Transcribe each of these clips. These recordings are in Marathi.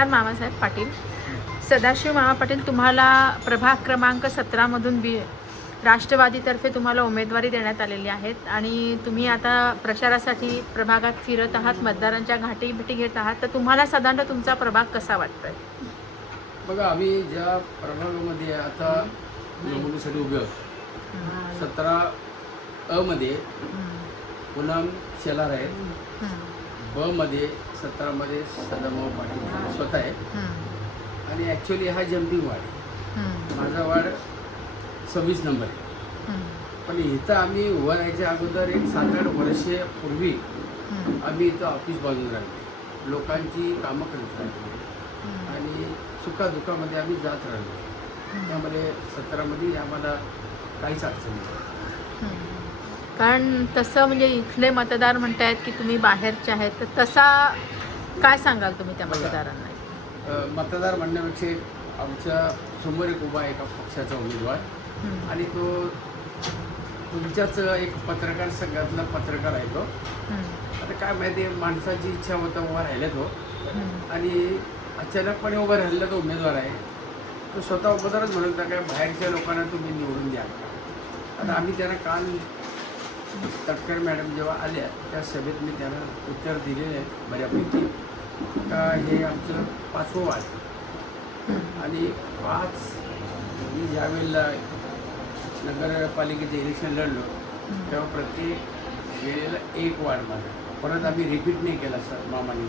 नमस्कार मामासाहेब पाटील. सदाशिव मामा पाटील, तुम्हाला प्रभाग क्रमांक 17मधून राष्ट्रवादीतर्फे तुम्हाला उमेदवारी देण्यात आलेली आहेत आणि तुम्ही आता प्रचारासाठी प्रभागात फिरत आहात, मतदारांच्या भेटी घेत आहात. तर तुम्हाला साधारण तुमचा प्रभाग कसा वाटतोय? बघा, आम्ही ज्या प्रभागामध्ये आता निवडणुकीसाठी उभे आहोत, 17 मध्ये पूनम शेलार आहेत, ब मध्ये 17 मध्ये सदाभाऊ पाटील स्वतः आहे आणि ॲक्च्युली हा जम्पिंग वार्ड आहे. माझा वार्ड 26 नंबर आहे. पण इथं आम्ही उभं राहायच्या अगोदर एक 7-8 वर्षापूर्वी आम्ही इथं ऑफिस बांधून राहिलो, लोकांची कामं करत राहिलो आणि सुखादुखामध्ये आम्ही जात राहिलो. त्यामुळे 17 मध्ये आम्हाला काहीच अडचण नाही. कारण तसं म्हणजे इथले मतदार म्हणतायत की तुम्ही बाहेरचे आहेत, तर तसा काय सांगाल तुम्ही त्या मतदारांना? मतदार म्हणण्यापेक्षा आमच्या समोर एक उभा आहे एका पक्षाचा उमेदवार आणि तो तुमच्याच एक पत्रकार संघातला पत्रकार आहे. तो आता काय माहिती आहे, माणसाची इच्छा होता उभा राहिला तो आणि अचानकपणे उभा राहिलेला तो उमेदवार आहे. तो स्वतः अगोदरच म्हणत होता काय बाहेरच्या लोकांना तुम्ही निवडून द्या. आता आम्ही त्यांना काल तटकर मॅडम जेव्हा आल्या त्या सभेत मी त्यांना उत्तर दिलेलं आहे बऱ्यापैकी का हे आमचं 5वं वार्ड आणि 5 मी ज्यावेळेला नगरपालिकेचं इलेक्शन लढलो तेव्हा प्रत्येक वेळेला 1 वार्ड माझा परत आम्ही रिपीट नाही केला सर मामानी.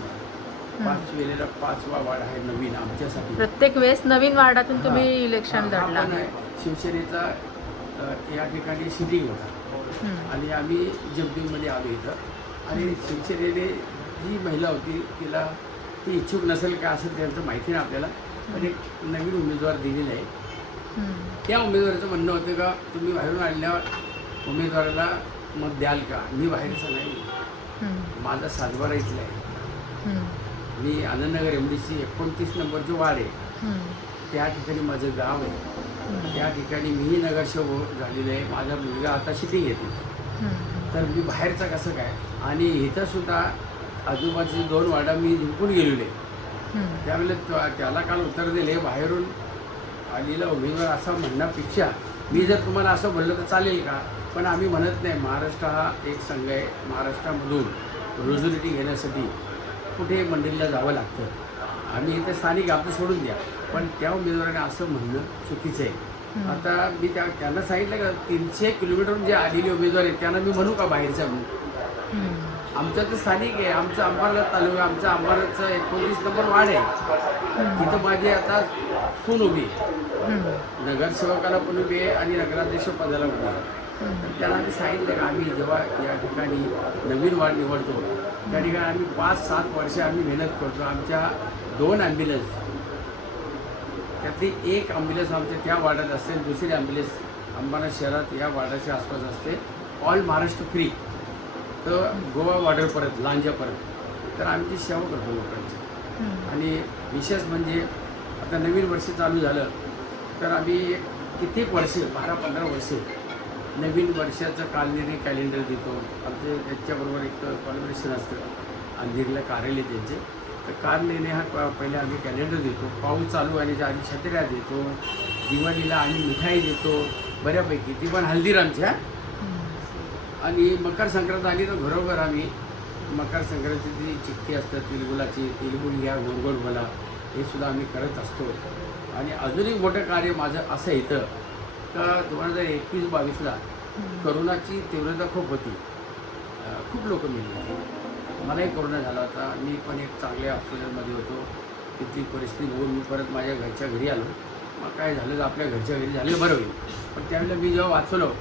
5 वेळेला 5वा वार्ड आहे नवीन आमच्यासाठी. प्रत्येक वेळेस नवीन वार्डातून तुम्ही इलेक्शन लढला. शिवसेनेचा या ठिकाणी सिटिंग होता आणि आम्ही जम्पिंगमध्ये आलो इथं आणि शिवसेनेने जी महिला होती तिला ती इच्छुक नसेल का असं त्यांचं माहिती नाही आपल्याला, पण एक नवीन उमेदवार दिलेला आहे. त्या उमेदवाराचं म्हणणं होतं का तुम्ही बाहेरून आलेल्या उमेदवाराला मत द्याल का? मी बाहेरचं नाही, माझा सातबारा इथला आहे. मी आनंदनगर MDC 29 नंबरचं वार्ड आहे, त्या ठिकाणी माझं गाव आहे. त्या ठिकाणी मीही नगरसेवक झालेलं आहे. माझा मुलगा आता शिटिंग येते, तर मी बाहेरचा कसं काय? आणि इथंसुद्धा आजूबाजूचे 2 वार्डा मी जिंकून गेलेले. त्यावेळेला त्याला काल उत्तर दिले बाहेरून आलेला उमेदवार असं म्हणण्यापेक्षा मी जर तुम्हाला असं बोललं तर चालेल का? पण आम्ही म्हणत नाही. महाराष्ट्र हा एक संघ आहे. महाराष्ट्रामधून रोजगारी घेण्यासाठी कुठे मंडळीला जावं लागतं. आम्ही इथे स्थानिक आमचं सोडून द्या, पण त्या उमेदवाराने असं म्हणणं चुकीचं आहे. आता मी त्यांना सांगितलं का 300 किलोमीटरहून जे आलेले उमेदवार आहेत त्यांना मी म्हणू का बाहेरचा म्हणून? आमचं तर स्थानिक आहे. आमचं अंबारला तालुका, आमचं अंबारचं 29 नंबर वार्ड आहे. तिथं माझी आता सून उभी आहे, नगरसेवकाला पण उभी आहे आणि नगराध्यक्ष पदाला उभी आहे. त्याला आम्ही सांगितलं का आम्ही जेव्हा या ठिकाणी नवीन वार्ड निवडतो त्या ठिकाणी आम्ही 5-7 वर्ष आम्ही मेहनत करतो. आमच्या 2 ॲम्ब्युलन्स, त्यातली 1 ॲम्ब्युलन्स आमच्या त्या वार्डात असते, दुसरी ॲम्ब्युलन्स अंबाना शहरात या वार्डाच्या आसपास असते. ऑल महाराष्ट्र फ्री, तर गोवा बॉर्डरपर्यंत लांजापर्यंत. तर आम्ही ती सेवा करतो लोकांची. आणि विशेष म्हणजे आता नवीन वर्ष चालू झालं तर आम्ही कित्येक वर्ष 12-15 वर्ष नवीन वर्षाचं कालनिर्णय कॅलेंडर देतो. आमचे त्याच्याबरोबर एक कॉलॅबोरेशन असतं अंधेरीला कार्यालय त्यांचे. तर कालनिर्णय हा पहिले आम्ही कॅलेंडर देतो. पाऊस चालू आणि आधी छत्र्या देतो. दिवाळीला आम्ही मिठाई देतो बऱ्यापैकी, ती पण हल्दीरामच्या. आणि मकर संक्रांत आली तर घरोघर आम्ही मकर संक्रांतीची चिठ्ठी असतं तिळगुळाची, तिळगुळ घ्या गोड गोड बोला, हे सुद्धा आम्ही करत असतो. आणि अजूनही मोठं कार्य माझं असं येतं का 2021-22ला करोनाची तीव्रता खूप होती, खूप लोक मेली होती. मलाही कोरोना झाला होता. मी पण एक चांगल्या हॉस्पिटलमध्ये होतो. तिथली परिस्थिती बघून मी परत माझ्या घरच्या घरी आलो. मग काय झालं तर आपल्या घरच्या घरी झालं बरं होईल. पण त्यावेळेला मी जेव्हा वाचलो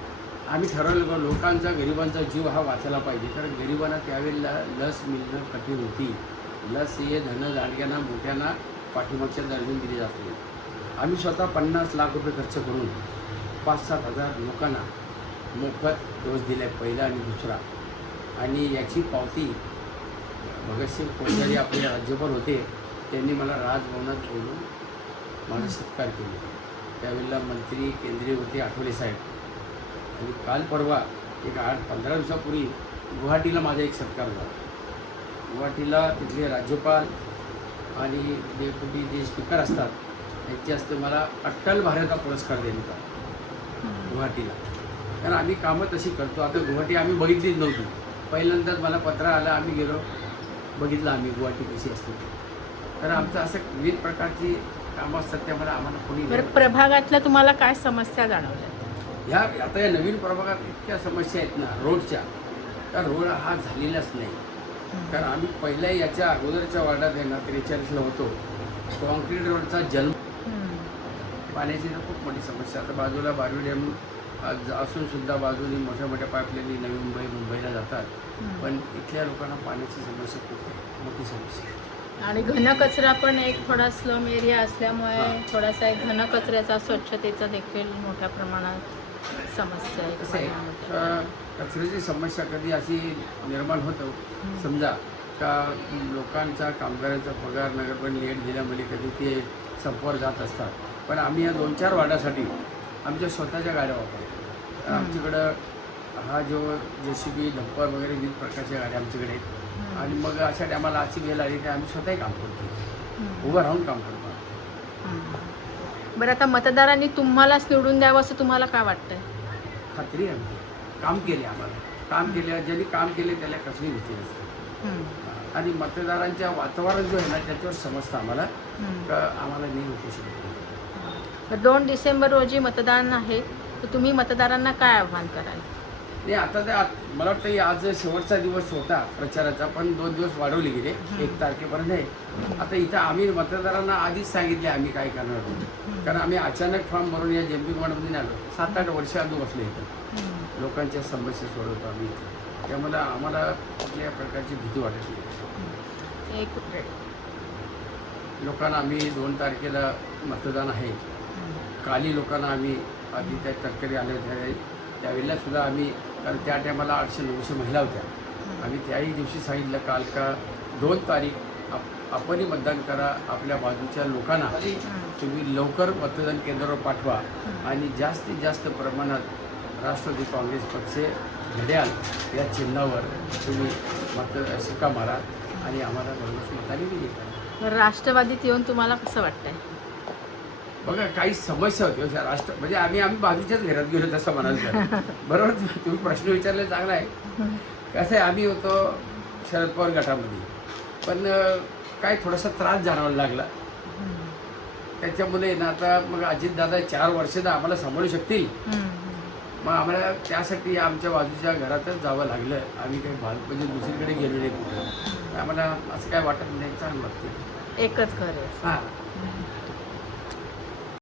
आम्ही ठरवलं लोकांचा गरिबांचा जीव हा वाचायला पाहिजे, कारण गरिबांना त्यावेळेला लस मिळणं कठीण होती. लस हे धन दांडग्यांना मोठ्यांना पाठीमागच्या दर्जून दिली जाते. आम्ही स्वतः 50 लाख रुपये खर्च करून 5-7 हजार लोकांना मोफत डोस दिला आहे, पहिला आणि दुसरा. आणि याची पावती भगतसिंग कोश्यारी आपले राज्यपाल होते, त्यांनी मला राजभवनात बोलून माझा सत्कार केला. त्यावेळेला मंत्री केंद्रीय होते आठवले साहेब. आणि काल परवा एक 8-15 दिवसापूर्वी गुवाहाटीला माझा एक सत्कार झाला. गुवाहाटीला तिथले राज्यपाल आणि डेप्युटी जे स्पीकर असतात त्यांचे असते मला अट्टल भारत पुरस्कार देण्यात आला गुवाहाटीला. कारण आम्ही कामं तशी करतो. आता गुवाहाटी आम्ही बघितलीच नव्हती. पहिल्यांदाच मला पत्र आलं, आम्ही गेलो, बघितलं आम्ही गुवाहाटी कशी असते. तर आमचं असं विविध प्रकारची कामं असतात त्यामुळे आम्हाला कोणी बरं, प्रभागातल्या तुम्हाला काय समस्या जाणवल्या? ह्या आता या नवीन प्रभागात इतक्या समस्या आहेत ना रोडच्या, त्या रोड हा झालेलाच नाही. कारण आम्ही पहिल्या याच्या अगोदरच्या वार्डात आहे ना 43ला होतो, कॉन्क्रीट रोडचा जन्म. पाण्याची तर खूप मोठी समस्या. आता बाजूला बारवी डॅम असून सुद्धा बाजूने मोठ्या मोठ्या पाईपलाईनी नवी मुंबईला जातात, पण इथल्या लोकांना पाण्याची समस्या खूप मोठी समस्या आहे. आणि घनकचरा पण एक थोडा स्लम एरिया असल्यामुळे हां. थोडासा एक घनकचऱ्याचा स्वच्छतेचा देखील मोठ्या प्रमाणात समस्या आहे कसं आहे पाण्यामध्ये. कचऱ्याची समस्या कधी अशी निर्माण होतं, समजा का लोकांचा कामगारांचा पगार नगरपण लेट दिल्यामुळे कधी ते संपावर जात असतात. पण आम्ही या 2-4 वार्डासाठी आमच्या स्वतःच्या गाड्या वापरतो. आमच्याकडं हा जो JCB डंपर वगैरे विविध प्रकारच्या गाड्या आमच्याकडे आहेत. आणि मग अशा टायमाला अशी वेळ आली की आम्ही स्वतःही काम करतो, उभं राहून काम करतो. बरं, आता मतदारांनी तुम्हालाच निवडून द्यावं असं तुम्हाला काय वाटतंय? खात्री आहे आमची. काम केले आम्हाला, काम केले, ज्यांनी काम केले त्याला कसली भीती नसते. आणि मतदारांच्या वातावरण जो आहे ना त्याच्यावर समजतं आम्हाला का आम्हाला नाही होऊ शकत. 2 डिसेंबर रोजी मतदान आहे, तर तुम्ही मतदारांना काय आव्हान कराल? नाही, आता मला वाटतं आज शेवटचा दिवस होता प्रचाराचा, पण 2 दिवस वाढवले गेले, 1 तारखेपर्यंत आहे. आता इथं आम्ही मतदारांना आधीच सांगितले आम्ही काय करणार आहोत. कारण आम्ही अचानक फॉर्म भरून या JP वार्डमध्ये आलो. 7-8 वर्ष आधी बसले इथं, लोकांच्या समस्या सोडवतो आम्ही इथं. त्यामुळे आम्हाला कुठल्या प्रकारची भीती वाटत नाही. लोकांना आम्ही 2 तारखेला मतदान आहे. काली लोकांना आम्ही आधी त्या तरकारी आल्या होत्या त्यावेळेला सुद्धा आम्ही, कारण त्या टायमाला 800-900 महिला होत्या. आम्ही त्याही दिवशी सांगितलं काल का 2 तारीख आपणही मतदान करा. आपल्या बाजूच्या लोकांना तुम्ही लवकर मतदान केंद्रावर पाठवा आणि जास्तीत जास्त प्रमाणात राष्ट्रवादी काँग्रेस पक्ष घड्याळ या चिन्हावर तुम्ही शिक्का मारा आणि आम्हाला बरोबर मताने विजयी करा. राष्ट्रवादीत येऊन तुम्हाला कसं वाटतंय? बघा, काही समस्या होती म्हणजे आम्ही बाजूच्याच घरात गेलो तसं म्हणायचं. बरोबर, तुम्ही प्रश्न विचारले चांगला आहे. कसं आहे, आम्ही होतो शरद पवार गटामध्ये, पण काय थोडासा त्रास जाणवायला लागला. त्याच्यामुळे ना आता मग अजितदादा 4 वर्ष आम्हाला सांभाळू शकतील, मग आम्हाला त्यासाठी आमच्या बाजूच्या घरातच जावं लागलं. आम्ही काही म्हणजे दुसरीकडे गेलो नाही कुठं. आम्हाला असं काय वाटत नाही, चांगलं वाटते. एकच घर आहे. हां.